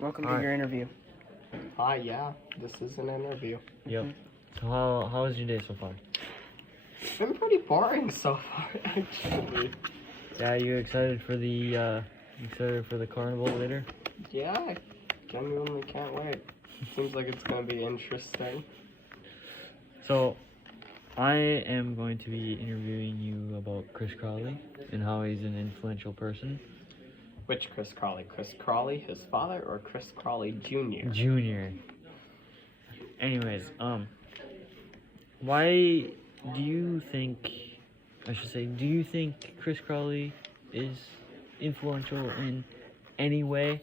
Welcome to Alright. your interview. Yeah, this is an interview. Yep. So how was your day so far? It's been pretty boring so far, actually. Yeah, you excited for the carnival later? Yeah, I genuinely can't wait. Seems like it's gonna be interesting. So, I am going to be interviewing you about Chris Crawley and how he's an influential person. Which Chris Crawley? Chris Crawley, his father, or Chris Crawley Jr.? Junior. Anyways, why do you think, do you think Chris Crawley is influential in any way?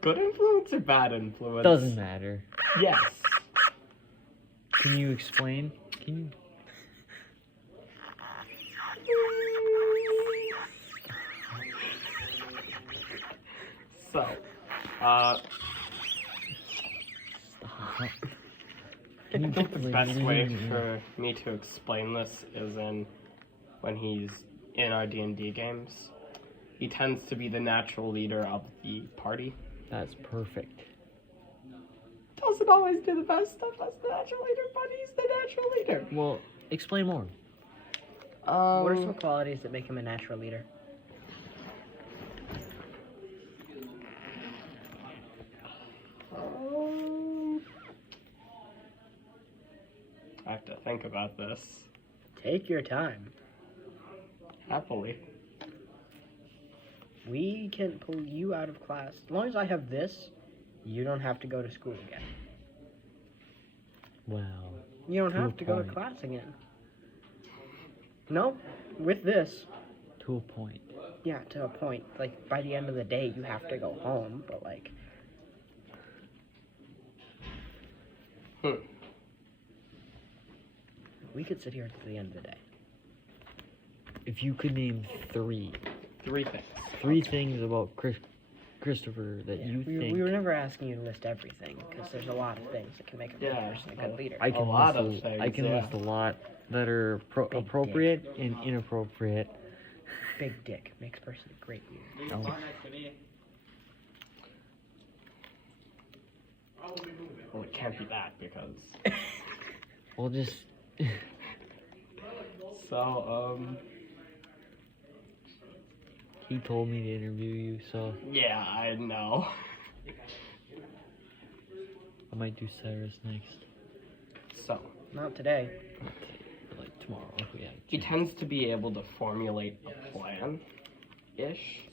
Good influence or bad influence? Doesn't matter. Yes. Can you explain? Can you? So, Stop. I Can you think the best way explain? for me to explain this is when he's in our D&D games. He tends to be the natural leader of the party. That's perfect. Doesn't always do the best stuff as the natural leader, but he's the natural leader. Well, explain more. What are some qualities that make him a natural leader? I have to think about this. Take your time. Happily. We can pull you out of class. As long as I have this, you don't have to go to school again. Wow. You don't To a have to go to point. class again. No, with this, To a point. yeah, to a point. Like, by the end of the day, you have to go home, but, like, we could sit here to the end of the day. If you could name three Three things. things about Christopher that you think. We were never asking you to list everything, because there's a lot of things that can make a good Yeah, person a good leader. I can A lot list of a, things, I can yeah. list a lot that are Big appropriate and inappropriate. Big dick makes a person a great leader. No. Well, it can't be that because. We'll just. So, He told me to interview you, so yeah, I know. I might do Cyrus next. So, Not today. Okay, but like tomorrow if we have. he tends to be able to formulate a plan-ish.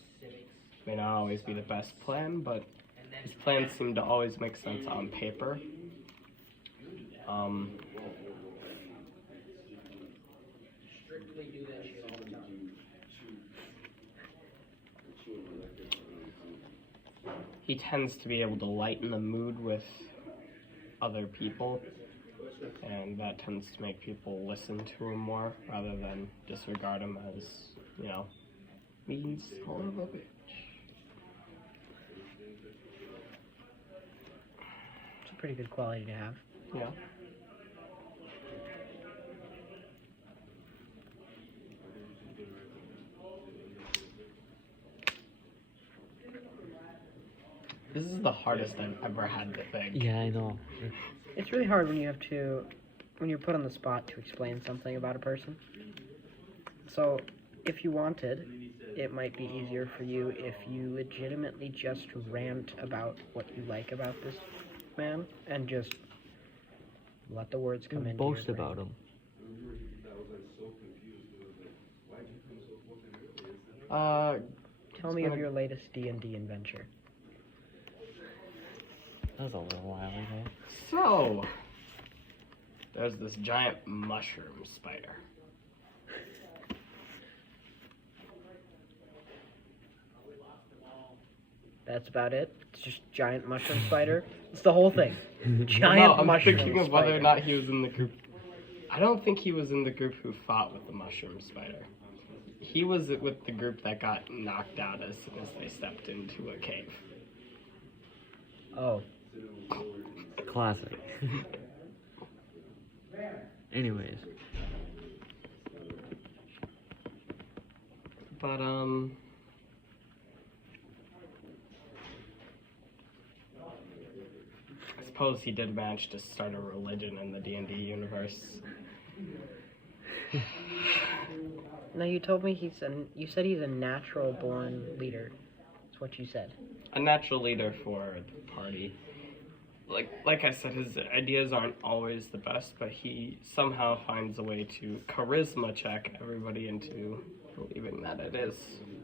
May not always be the best plan, but his plans seem to always make sense on paper. He tends to be able to lighten the mood with other people, and that tends to make people listen to him more rather than disregard him as, mean son of a bitch. It's a pretty good quality to have. Yeah. This is the hardest I've ever had to think. Yeah, I know. It's really hard when when you're put on the spot to explain something about a person. So, if you wanted, it might be easier for you if you legitimately just rant about what you like about this man and just let the words come in. Boast about him. Tell me of your latest D&D adventure. That was a little while ago. So, there's this giant mushroom spider. That's about it. It's just giant mushroom spider. It's the whole thing. Giant No, I'm mushroom thinking of spider. whether or not he was in the group. I don't think he was in the group who fought with the mushroom spider. He was with the group that got knocked out as soon as they stepped into a cave. Oh, Classic. Anyways. But suppose he did manage to start a religion in the D&D universe. No, you told me you said he's a natural born leader. That's what you said. A natural leader for the party. Like I said, his ideas aren't always the best, but he somehow finds a way to charisma check everybody into believing that it is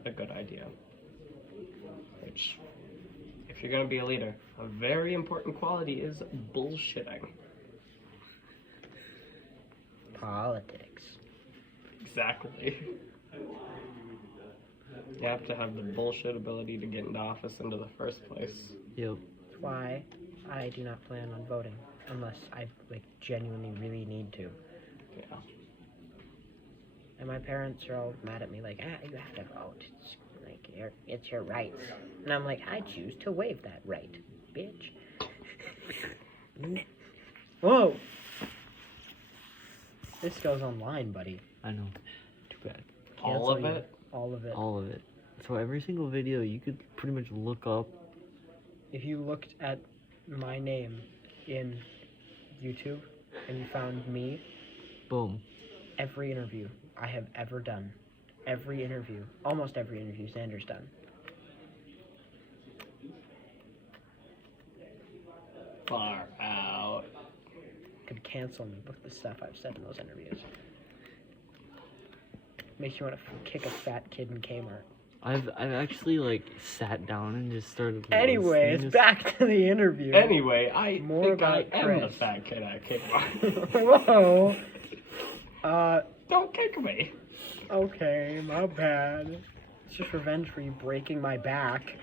a good idea. Which, if you're gonna be a leader, a very important quality is bullshitting. Politics. Exactly. You have to have the bullshit ability to get into office into the first place. Yep. That's why I do not plan on voting unless I genuinely really need to. Yeah. And my parents are all mad at me, you have to vote. It's your rights. And I'm like, I choose to waive that right, bitch. Whoa! This goes online, buddy. I know. Too bad. All of it? All of it. All of it. So every single video you could pretty much look up. If you looked at my name in YouTube and you found me, Boom. every interview I have ever done, almost every interview Xander's done. Far out. Could cancel me with the stuff I've said in those interviews. Makes you want to kick a fat kid in Kmart. I've actually sat down and just started. Anyways, listening back to the interview. Anyway, I More think about I am the Chris. fat kid at Kmart. Whoa. Don't kick me. Okay, my bad. It's just revenge for you breaking my back.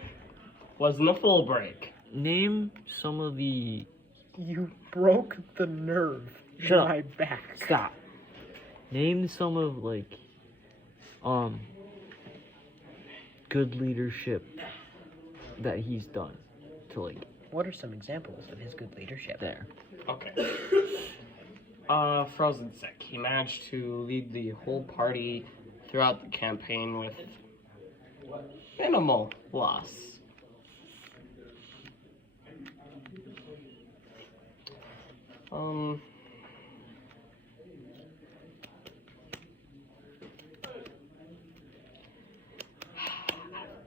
Wasn't a full break. Name some of the. You broke the nerve in Shut up. my back. Stop. Name some of good leadership that he's done to What are some examples of his good leadership? there. Okay. Frozen Sick. He managed to lead the whole party throughout the campaign with minimal loss.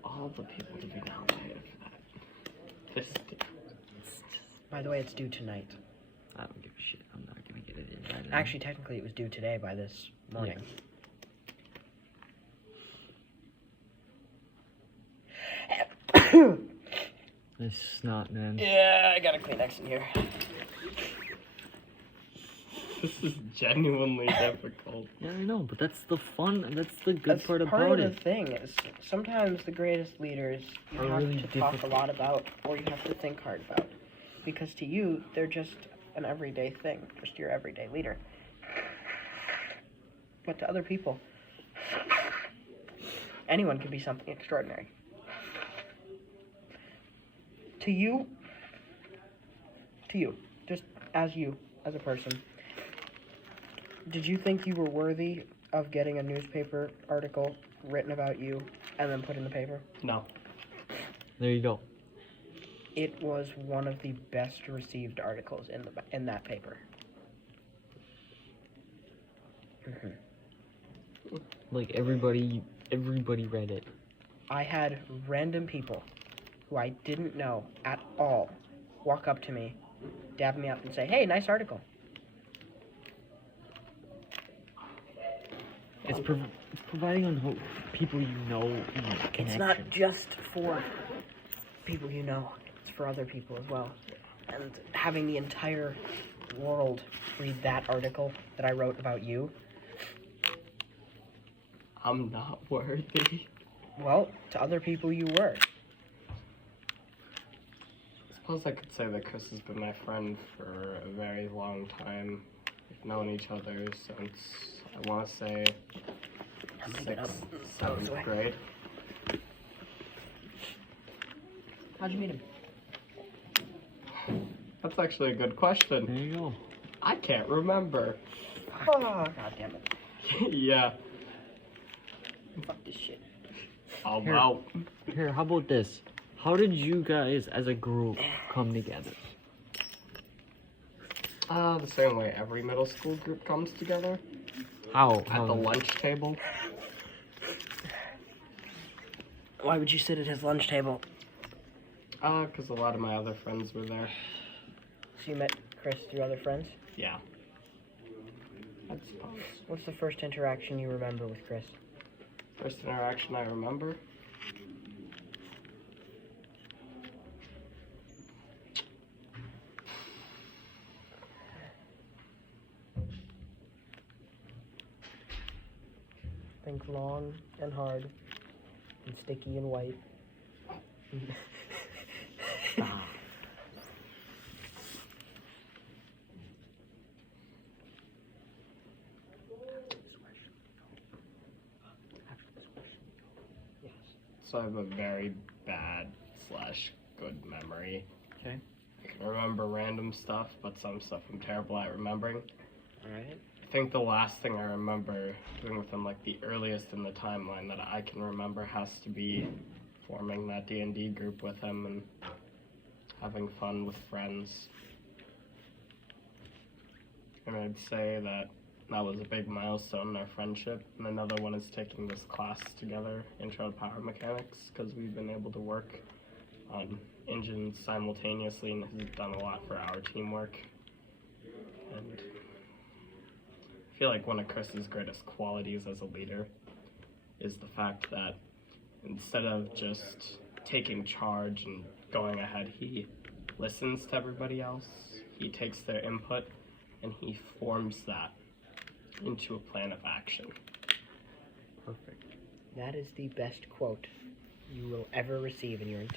All the people to be nominated for that. This. By the way, it's due tonight. I don't give a shit. I'm not gonna get it in right now. Actually, technically, it was due today by this morning. This snot, man. Yeah, I got a Kleenex in here. This is genuinely difficult. Yeah, I know, but that's the fun. That's the good part Part about of it. the thing is sometimes the greatest leaders you Are have really to talk a difficult. lot about, or you have to think hard about, because to you they're just an everyday thing, just your everyday leader. But to other people, anyone can be something extraordinary. To you, just as a person, did you think you were worthy of getting a newspaper article written about you and then put in the paper? No. There you go. It was one of the best received articles in that paper. Everybody read it. I had random people who I didn't know at all walk up to me, dab me up, and say, "Hey, nice article." It's providing on people you know in It's not just for people you know; it's for other people as well. And having the entire world read that article that I wrote about you, I'm not worthy. well, to other people you were. I suppose I could say that Chris has been my friend for a very long time. We've known each other since, I want to say, I'm gonna get up. 6th, Out of the 7th way. grade. How'd you meet him? That's actually a good question. There you go. I can't remember. Oh, god damn it. Yeah. Fuck this shit. Oh, Here. wow. Here, how about this? How did you guys, as a group, come together? The same way every middle school group comes together How? at the lunch table. Why would you sit at his lunch table? Because a lot of my other friends were there. So you met Chris through other friends? Yeah. I suppose. What's the first interaction you remember with Chris? First interaction I remember. Think long and hard and sticky and white. Stop. Yes. So I have a very bad / good memory. Okay. I can remember random stuff, but some stuff I'm terrible at remembering. Alright. I think the last thing I remember doing with him, like the earliest in the timeline that I can remember, has to be forming that D&D group with him and having fun with friends. And I'd say that that was a big milestone in our friendship. And another one is taking this class together, Intro to Power Mechanics, because we've been able to work on engines simultaneously and has done a lot for our teamwork. And I feel like one of Chris's greatest qualities as a leader is the fact that instead of just taking charge and going ahead, he listens to everybody else, he takes their input, and he forms that into a plan of action. Perfect. That is the best quote you will ever receive in your entire